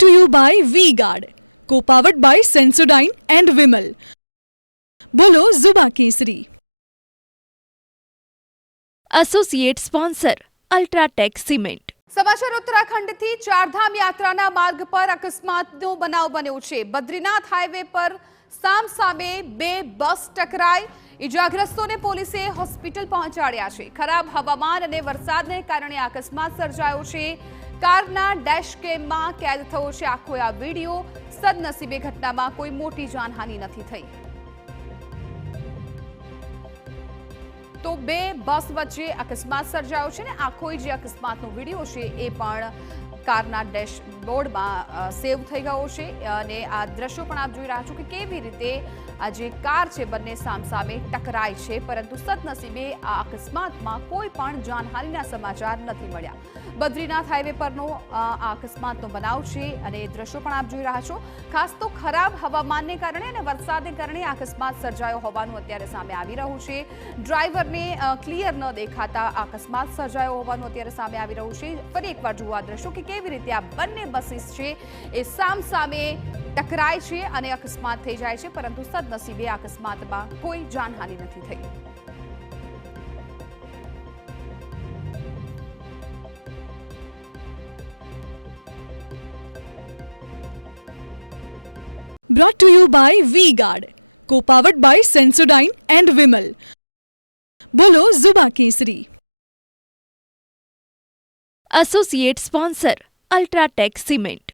to a very Vega, powered by Sensodyne and Vinyl. Grow ZMPC. Associate sponsor UltraTech cement. સમાચાર ઉત્તરાખંડથી ચારધામ યાત્રાના માર્ગ પર અકસ્માતનો બનાવ બન્યો છે. બદ્રીનાથ હાઈવે પર સામસામે બે બસ ટકરાઈ. ઇજાગ્રસ્તોને પોલીસે હોસ્પિટલ પહોંચાડ્યા છે. ખરાબ હવામાન અને વરસાદને કારણે અકસ્માત સર્જાયો છે. કારના ડેશ કેમમાં કેદ થયો છે આખો આ વિડીયો. સદનસીબે ઘટનામાં કોઈ મોટી જાનહાનિ નથી થઈ. તો બે બસ વચ્ચે અકસ્માત સર્જાયો છે ને આખો જે અકસ્માતનો વિડીયો છે એ પણ કારના ડેશબોર્ડમાં સેવ થઈ ગયો છે. અને આ દ્રશ્યો પણ આપ જોઈ રહ્યા છો કે કેવી રીતે આ જે કાર છે બંને સામસામે ટકરાય છે, પરંતુ સદનસીબે આ અકસ્માતમાં કોઈ પણ જાનહાનિના સમાચાર નથી મળ્યા. બદ્રીનાથ હાઈવે પરનો આ અકસ્માતનો બનાવ છે અને એ દ્રશ્યો પણ આપ જોઈ રહ્યા છો. ખાસ તો ખરાબ હવામાનને કારણે અને વરસાદને કારણે અકસ્માત સર્જાયો હોવાનું અત્યારે સામે આવી રહ્યું છે. ડ્રાઈવરને ક્લિયર ન દેખાતા અકસ્માત સર્જાયો હોવાનું અત્યારે સામે આવી રહ્યું છે. ફરી એકવાર જુઓ આ દ્રશ્યો કે કેવી રીતે આ બંને બસીસ છે એ સામસામે ટકરાય છે અને અકસ્માત થઈ જાય છે, પરંતુ સદનસીબે અકસ્માતમાં કોઈ જાનહાનિ નથી થઈ. Got to a very Vega, powered by Sensodyne and Vinyl. Grow ZMPC. Associate sponsor UltraTech cement.